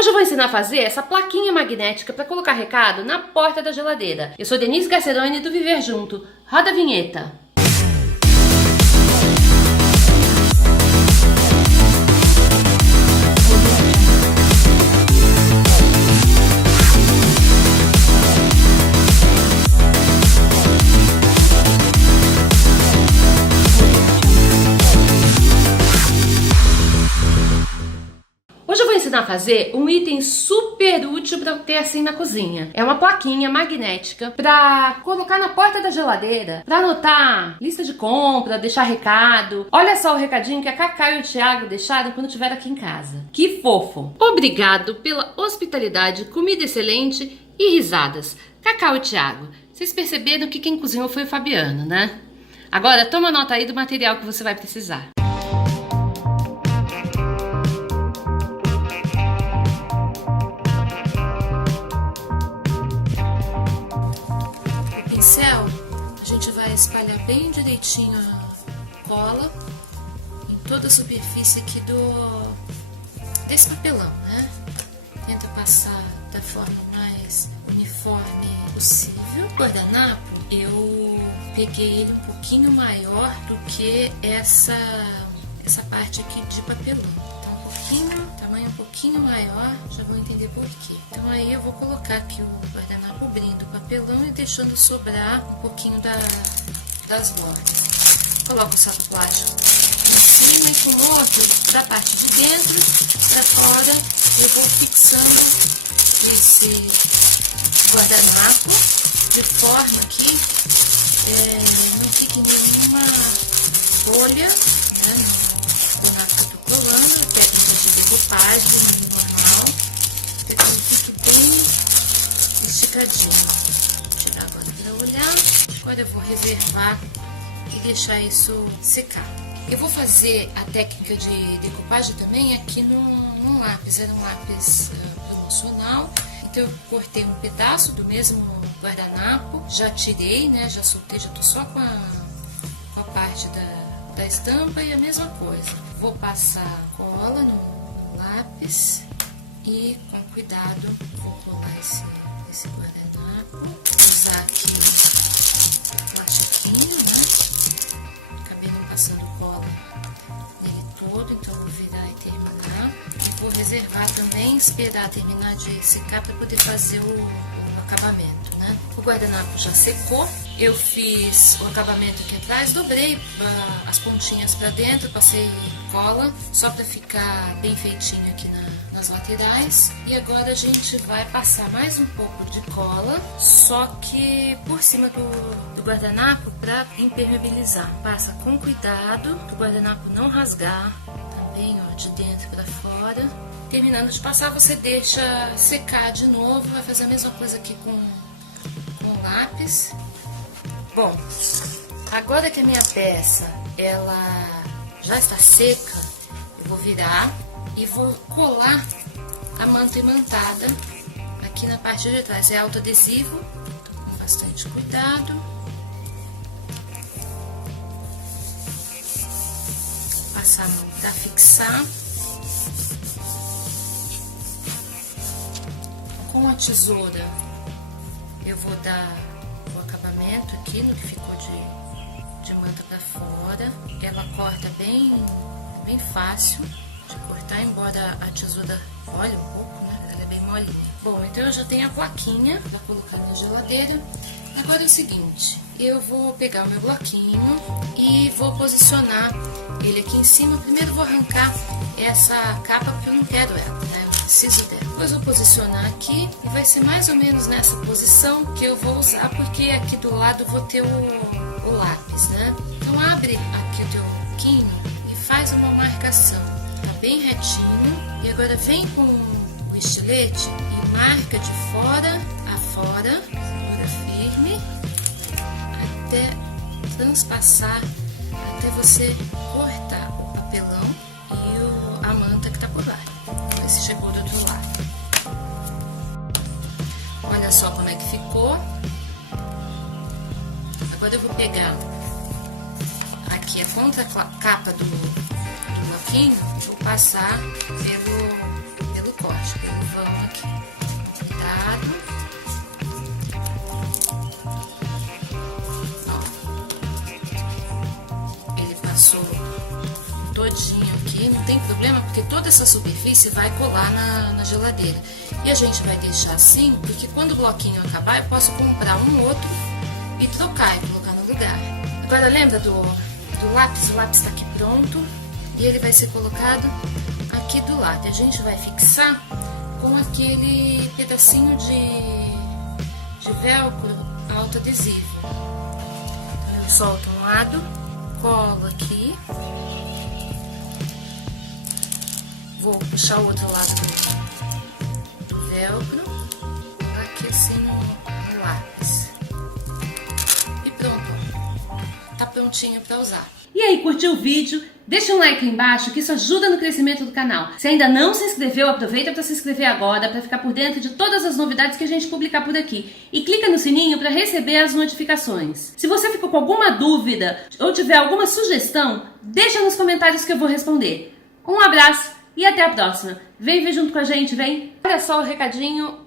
Hoje eu vou ensinar a fazer essa plaquinha magnética para colocar recado na porta da geladeira. Eu sou Denise Garceroni do Viver Junto. Roda a vinheta. Hoje eu vou ensinar a fazer um item super útil para ter assim na cozinha. É uma plaquinha magnética para colocar na porta da geladeira, para anotar lista de compra, deixar recado. Olha só o recadinho que a Cacá e o Thiago deixaram quando estiveram aqui em casa. Que fofo! Obrigado pela hospitalidade, comida excelente e risadas. Cacá e Thiago, vocês perceberam que quem cozinhou foi o Fabiano, né? Agora toma nota aí do material que você vai precisar. Pincel, a gente vai espalhar bem direitinho a cola em toda a superfície aqui desse papelão, né? Tenta passar da forma mais uniforme possível. O guardanapo, eu peguei ele um pouquinho maior do que essa parte aqui de papelão. Tamanho um pouquinho maior, já vou entender por quê. Então aí eu vou colocar aqui o guardanapo cobrindo o papelão e deixando sobrar um pouquinho das bordas. Coloco o saco plástico em cima e com o outro da parte de dentro para fora eu vou fixando esse guardanapo de forma que não fique nenhuma bolha, né, no guardanapo que eu tô colando. Decopagem normal, até que ele fique bem esticadinho. Vou tirar agora para olhar. Agora eu vou reservar e deixar isso secar. Eu vou fazer a técnica de decopagem também aqui num lápis. Era um lápis promocional, então eu cortei um pedaço do mesmo guardanapo, já tirei, né? Já soltei, já tô só com a parte da estampa e a mesma coisa. Vou passar cola no lápis e com cuidado vou colar esse guardanapo. Vou usar aqui plastiquinho, né? Acabei não passando cola nele todo, então vou virar e terminar. E vou reservar também, esperar terminar de secar para poder fazer o acabamento, né? O guardanapo já secou. Eu fiz o acabamento aqui atrás, dobrei as pontinhas para dentro, passei cola, só para ficar bem feitinho aqui nas laterais. E agora a gente vai passar mais um pouco de cola, só que por cima do guardanapo para impermeabilizar. Passa com cuidado, para o guardanapo não rasgar, também ó, de dentro para fora. Terminando de passar, você deixa secar de novo, vai fazer a mesma coisa aqui com o lápis. Bom, agora que a minha peça ela já está seca, eu vou virar e vou colar a manta imantada aqui na parte de trás. É autoadesivo, então com bastante cuidado. Passar a mão para fixar. Com a tesoura eu vou dar o acabamento aqui no que ficou de manta para fora. Ela corta bem fácil de cortar, embora a tesoura molhe um pouco, né? Ela é bem molinha. Bom, então eu já tenho a plaquinha para colocar na geladeira. Agora é o seguinte, eu vou pegar o meu bloquinho e vou posicionar ele aqui em cima. Primeiro vou arrancar essa capa porque eu não quero ela, né? Eu preciso dela. Depois vou posicionar aqui e vai ser mais ou menos nessa posição que eu vou usar, porque aqui do lado eu vou ter o lápis, né? Então abre aqui o teu bloquinho e faz uma marcação. Tá bem retinho. E agora vem com o estilete e marca de fora a fora, segura firme, até transpassar, até você cortar o papelão e a manta que tá por lá. Ver se chegou do outro lado. Olha só como é que ficou. Agora eu vou pegar aqui a contracapa do bloquinho, vou passar pelo corte, pelo passo todinho aqui, não tem problema, porque toda essa superfície vai colar na geladeira. E a gente vai deixar assim, porque quando o bloquinho acabar, eu posso comprar um outro e trocar e colocar no lugar. Agora lembra do lápis? O lápis está aqui pronto e ele vai ser colocado aqui do lado. A gente vai fixar com aquele pedacinho de velcro autoadesivo. Então, eu solto um lado, colo aqui, vou puxar o outro lado do velcro, aqui assim no lápis. E pronto, tá prontinho para usar. E aí, curtiu o vídeo? Deixa um like aí embaixo, que isso ajuda no crescimento do canal. Se ainda não se inscreveu, aproveita para se inscrever agora, para ficar por dentro de todas as novidades que a gente publicar por aqui. E clica no sininho para receber as notificações. Se você ficou com alguma dúvida ou tiver alguma sugestão, deixa nos comentários que eu vou responder. Um abraço e até a próxima. Vem ver junto com a gente, vem! Olha só o recadinho